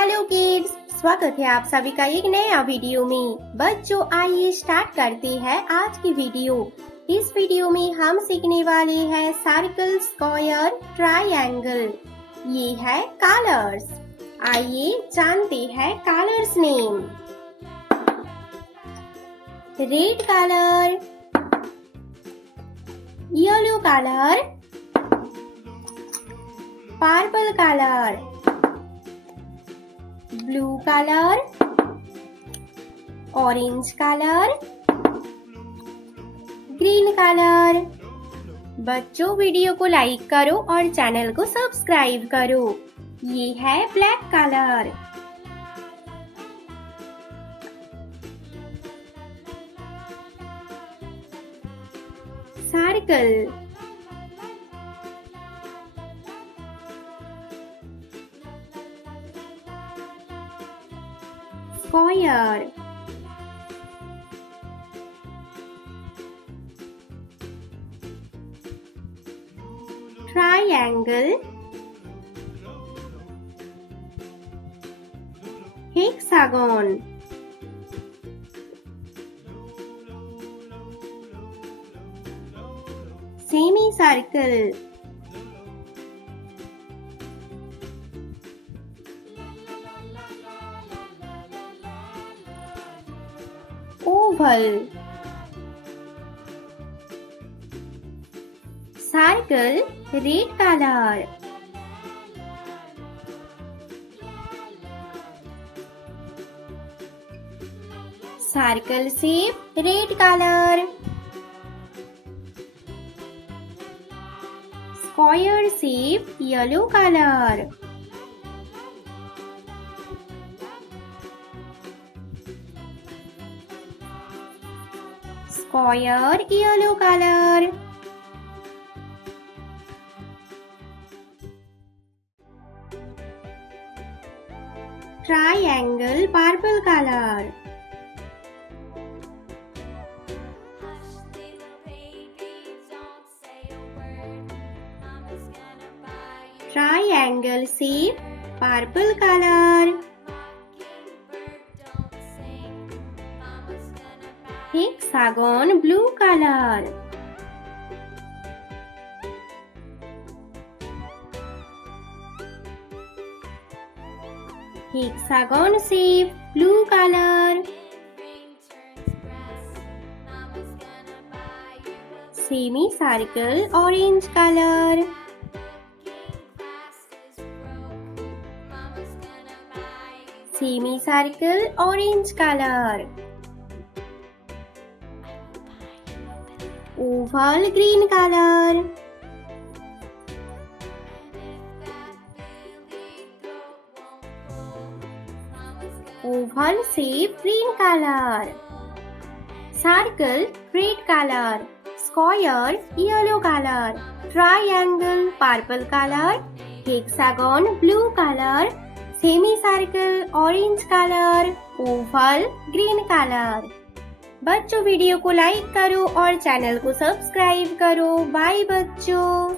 Hello kids, स्वागत है आप सभी का एक नया वीडियो में। बच्चों आइए स्टार्ट करते हैं आज की वीडियो। इस वीडियो में हम सीखने वाले हैं सर्कल, स्क्वायर, ट्रायंगल। ये है कलर्स। आइए जानते हैं colours name. Red colour, yellow colour, purple colour, blue colour, orange colour, green colour. बच्चों वीडियो को लाइक करो और चैनल को सब्सक्राइब करो। ये है black colour. Circle, square, triangle, hexagon, semi circle, Oval. Circle red colour, circle shape red colour, square shape yellow colour, square yellow colour, triangle purple colour, triangle shape purple colour, hexagon blue colour, hexagon shape blue colour, semi circle orange colour, semi circle orange colour, Oval green colour, Oval shape green colour, circle red colour, square yellow colour, triangle purple colour, hexagon blue colour, semi circle orange colour, Oval green colour. बच्चों video को like करो और channel को subscribe करो। Bye बच्चों।